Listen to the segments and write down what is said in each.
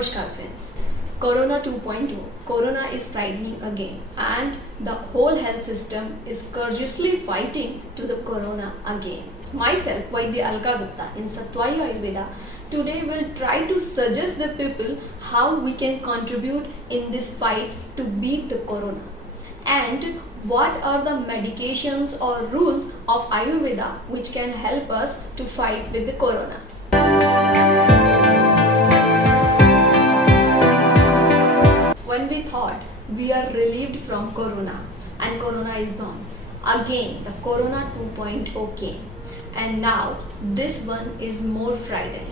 Namaskar friends. Corona 2.0. Corona is frightening again and the whole health system is courageously fighting to the Corona again. Myself, Vaidya Alka Gupta in Sattvayu Ayurveda, today will try to suggest the people how we can contribute in this fight to beat the Corona. And what are the medications or rules of Ayurveda which can help us to fight with the Corona. When we thought we are relieved from Corona and Corona is gone, again the Corona 2.0 came and now this one is more frightening.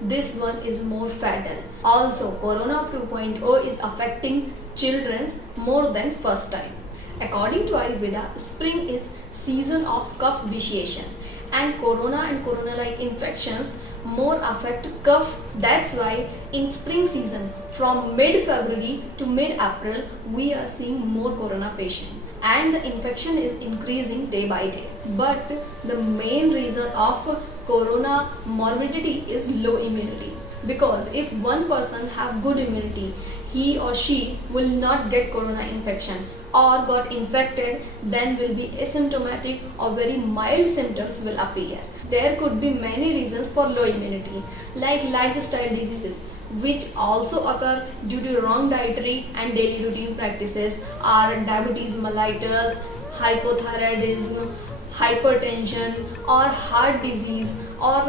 This one is more fatal. Also Corona 2.0 is affecting children more than first time. According to Ayurveda, spring is season of cough vitiation and corona-like infections more affect cough. That's why in spring season from mid-February to mid-April we are seeing more corona patients and the infection is increasing day by day. But the main reason of corona morbidity is low immunity, because if one person have good immunity, he or she will not get corona infection, or got infected then will be asymptomatic or very mild symptoms will appear. There could be many reasons for low immunity, like lifestyle diseases which also occur due to wrong dietary and daily routine practices, are diabetes mellitus, hypothyroidism, hypertension or heart disease, or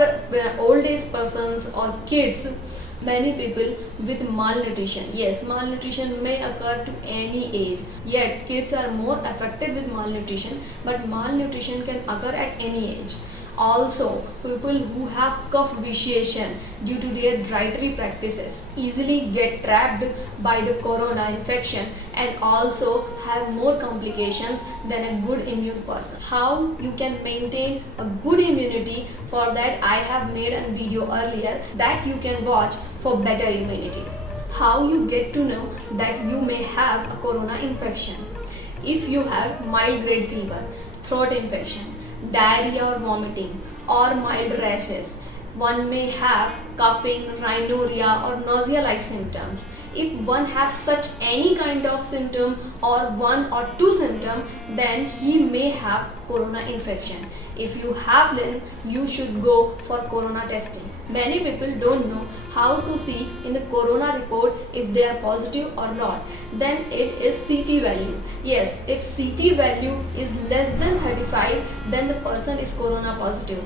old age persons or kids. Many people with malnutrition. Yes, malnutrition may occur to any age, yet kids are more affected with malnutrition, but malnutrition can occur at any age. Also, people who have cough vitiation due to their dietary practices easily get trapped by the corona infection and also have more complications than a good immune person. How you can maintain a good immunity? For that I have made a video earlier that you can watch for better immunity. How you get to know that you may have a corona infection? If you have mild grade fever, throat infection, diarrhea or vomiting, or mild rashes, one may have coughing, rhinorrhea or nausea like symptoms. If one has such any kind of symptom or one or two symptoms, then he may have corona infection. If you have, then you should go for corona testing. Many people don't know how to see in the corona report if they are positive or not. Then it is CT value. Yes, if CT value is less than 35, then the person is corona positive.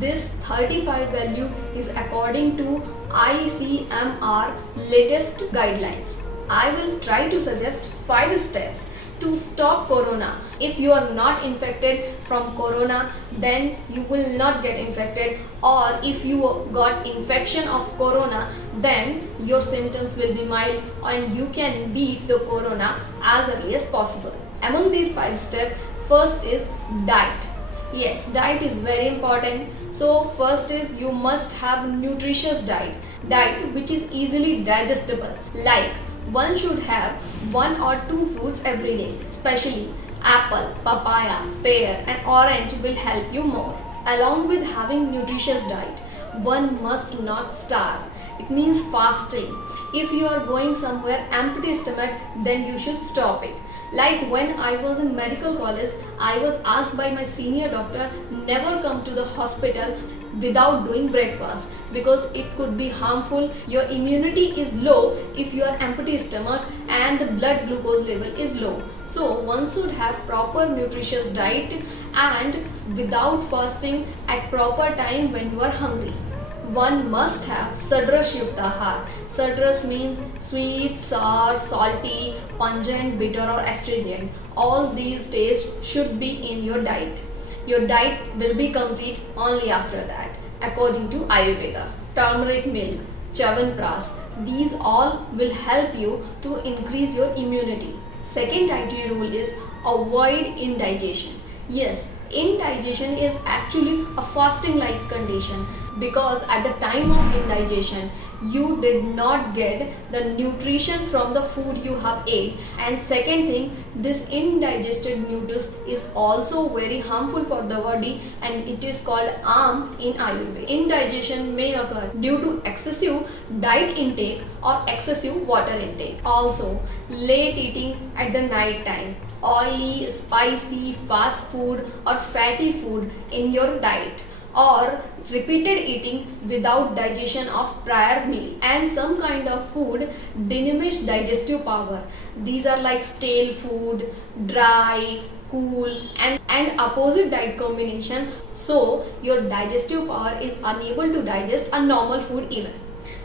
This 35 value is according to ICMR latest guidelines. I will try to suggest 5 steps to stop corona. If you are not infected from corona, then you will not get infected, or if you got infection of corona, then your symptoms will be mild and you can beat the corona as early as possible. Among these 5 steps, first is diet. Yes, diet is very important. So first is you must have nutritious diet which is easily digestible, like one should have 1 or 2 fruits every day, especially apple, papaya, pear and orange will help you more. Along with having nutritious diet, one must not starve. It means fasting. If you are going somewhere empty stomach, then you should stop it. Like when I was in medical college, I was asked by my senior doctor, never come to the hospital without doing breakfast because it could be harmful. Your immunity is low if you are empty stomach and the blood glucose level is low. So one should have proper nutritious diet and without fasting at proper time when you are hungry. One must have Sadras Yukta Ahar. Sadras means sweet, sour, salty, pungent, bitter or astringent. All these tastes should be in your diet. Your diet will be complete only after that. According to Ayurveda, turmeric milk, Chyawanprash, these all will help you to increase your immunity. Second dietary rule is avoid indigestion. Yes, indigestion is actually a fasting like condition, because at the time of indigestion you did not get the nutrition from the food you have ate. And second thing, this indigested nutritious is also very harmful for the body, and it is called ARM in Ayurveda. Indigestion may occur due to excessive diet intake or excessive water intake. Also, late eating at the night time, oily, spicy, fast food or fatty food in your diet, or repeated eating without digestion of prior meal, and some kind of food diminish digestive power. These are like stale food, dry, cool, and opposite diet combination, so your digestive power is unable to digest a normal food even.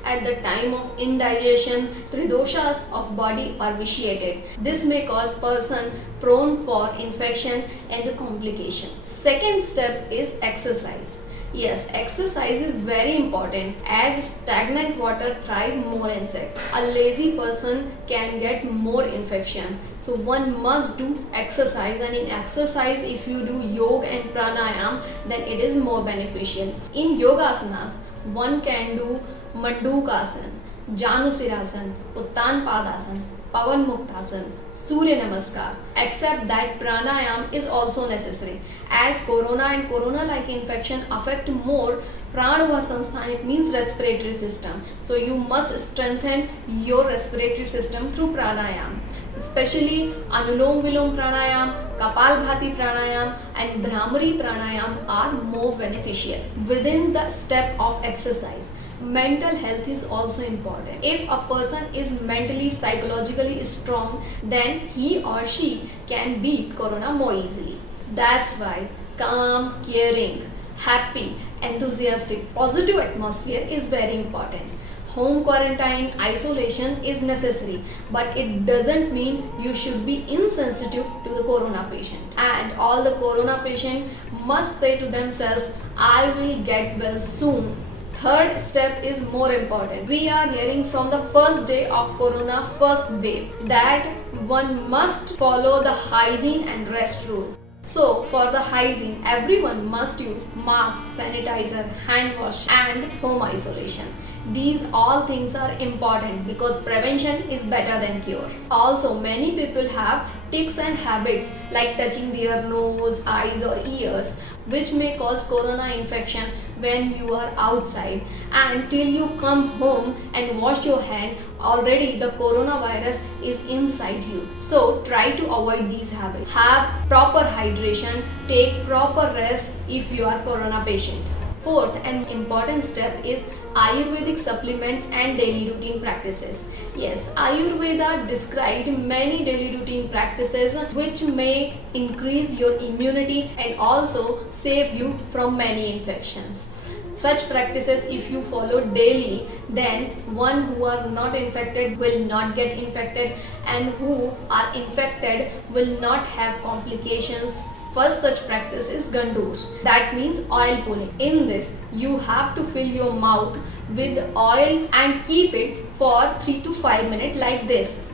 At the time of indigestion, tridoshas of body are vitiated. This may cause person prone for infection and the complication. Second step is exercise. Yes, exercise is very important as stagnant water thrive more insect. A lazy person can get more infection. So one must do exercise, and in exercise if you do yoga and pranayam, then it is more beneficial. In yogasanas, one can do Mandukasana, Janusirasan, Uttan Padasana, Pavan Muktasana, Surya Namaskar. Except that pranayam is also necessary, as corona and corona-like infection affect more Pranava Sansthan, means respiratory system. So you must strengthen your respiratory system through pranayam. Especially Anulom Vilom Pranayam, Kapalbhati Pranayam and Brahmari Pranayam are more beneficial. Within the step of exercise, mental health is also important. If a person is mentally, psychologically strong, then he or she can beat corona more easily. That's why calm, caring, happy, enthusiastic, positive atmosphere is very important. Home quarantine, isolation is necessary, but it doesn't mean you should be insensitive to the corona patient. And all the corona patient must say to themselves, I will get well soon. Third step is more important. We are hearing from the first day of corona first wave that one must follow the hygiene and rest rules. So for the hygiene, everyone must use mask, sanitizer, hand wash and home isolation. These all things are important because prevention is better than cure. Also, many people have tics and habits like touching their nose, eyes or ears, which may cause corona infection when you are outside, and till you come home and wash your hand, already the coronavirus is inside you. So try to avoid these habits. Have proper hydration, take proper rest if you are corona patient. Fourth and important step is Ayurvedic supplements and daily routine practices. Yes, Ayurveda described many daily routine practices which may increase your immunity and also save you from many infections. Such practices, if you follow daily, then one who are not infected will not get infected, and who are infected will not have complications. First such practice is Gandoos, that means oil pulling. In this, you have to fill your mouth with oil and keep it for 3 to 5 minutes like this,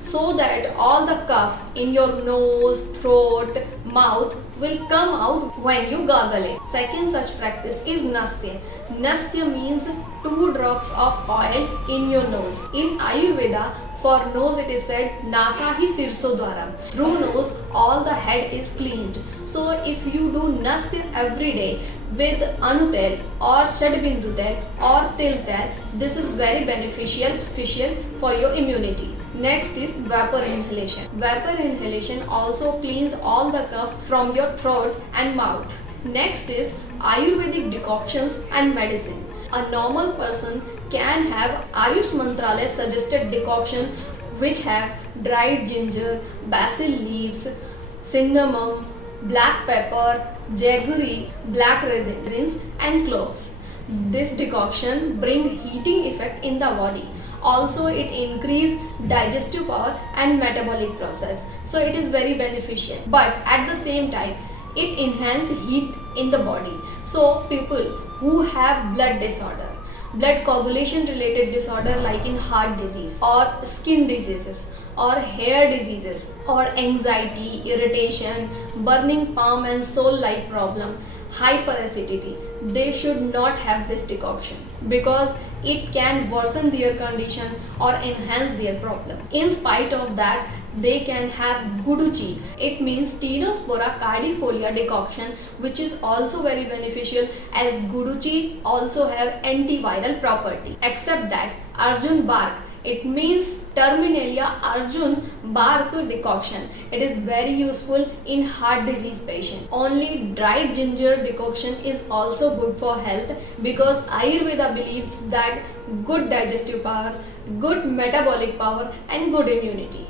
so that all the cough in your nose, throat, mouth will come out when you gargle it. Second such practice is Nasya. Nasya means 2 drops of oil in your nose. In Ayurveda, for nose it is said Nasa hi sirso dwara. Through nose, all the head is cleaned. So if you do Nasya every day with Anutel or Shadbindu tel or Til tel, this is very beneficial for your immunity. Next is vapor inhalation. Vapor inhalation also cleans all the cough from your throat and mouth. Next is Ayurvedic decoctions and medicine. A normal person can have Ayush Mantralaya suggested decoction which have dried ginger, basil leaves, cinnamon, black pepper, jaggery, black resins and cloves. This decoction bring heating effect in the body. Also it increase digestive power and metabolic process. So it is very beneficial. But at the same time, it enhance heat in the body. So people who have blood disorder, blood coagulation related disorder like in heart disease or skin diseases or hair diseases or anxiety, irritation, burning palm and sole like problem, hyperacidity, they should not have this decoction, because it can worsen their condition or enhance their problem. In spite of that, they can have guduchi. It means Stenospora cardifolia decoction, which is also very beneficial, as guduchi also have antiviral property. Except that Arjun bark, it means Terminalia Arjun bark decoction. It is very useful in heart disease patient. Only dried ginger decoction is also good for health, because Ayurveda believes that good digestive power, good metabolic power and good immunity.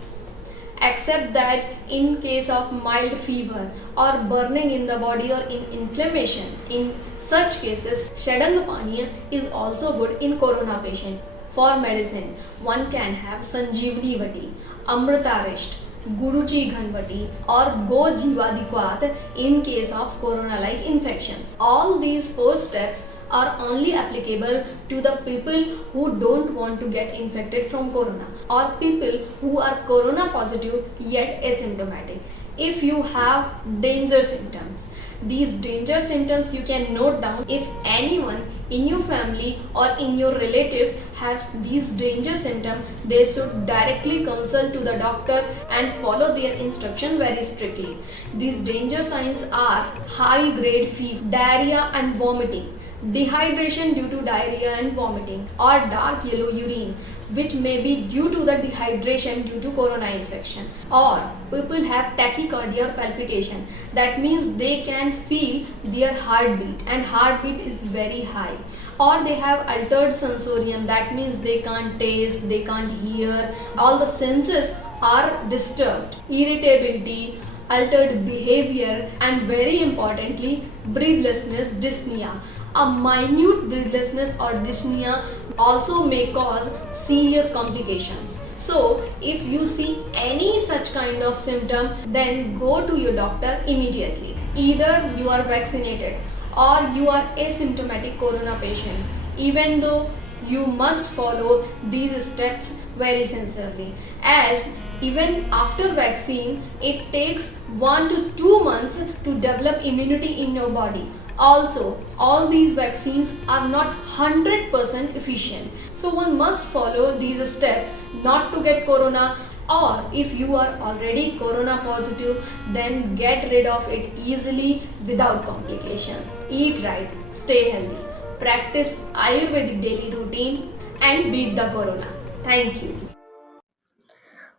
Except that in case of mild fever or burning in the body or in inflammation, in such cases Shadangapaniya is also good in corona patient. For medicine, one can have Sanjeevani Vati, Amritarisht, Guruji Ghanvati or Go Jivadikwat in case of corona-like infections. All these 4 steps are only applicable to the people who don't want to get infected from corona, or people who are corona positive yet asymptomatic. If you have danger symptoms, these danger symptoms you can note down. If anyone in your family or in your relatives has these danger symptoms, they should directly consult to the doctor and follow their instruction very strictly. These danger signs are high grade fever, diarrhea and vomiting, dehydration due to diarrhea and vomiting, or dark yellow urine, which may be due to the dehydration due to corona infection. Or people have tachycardia or palpitation, that means they can feel their heartbeat and heartbeat is very high. Or they have altered sensorium, that means they can't taste, they can't hear, all the senses are disturbed. Irritability, altered behavior, and very importantly, breathlessness, dyspnea. A minute breathlessness or dyspnea also may cause serious complications. So, if you see any such kind of symptom, then go to your doctor immediately. Either you are vaccinated or you are asymptomatic corona patient. Even though you must follow these steps very sincerely, as even after vaccine it takes 1 to 2 months to develop immunity in your body. Also, all these vaccines are not 100% efficient, so one must follow these steps not to get corona. Or if you are already corona positive, then get rid of it easily without complications. Eat right, stay healthy, practice Ayurvedic daily routine and beat the corona. Thank you.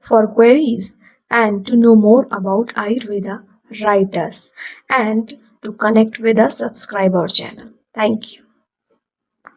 For queries and to know more about Ayurveda, write us, and to connect with us, subscribe our channel. Thank you.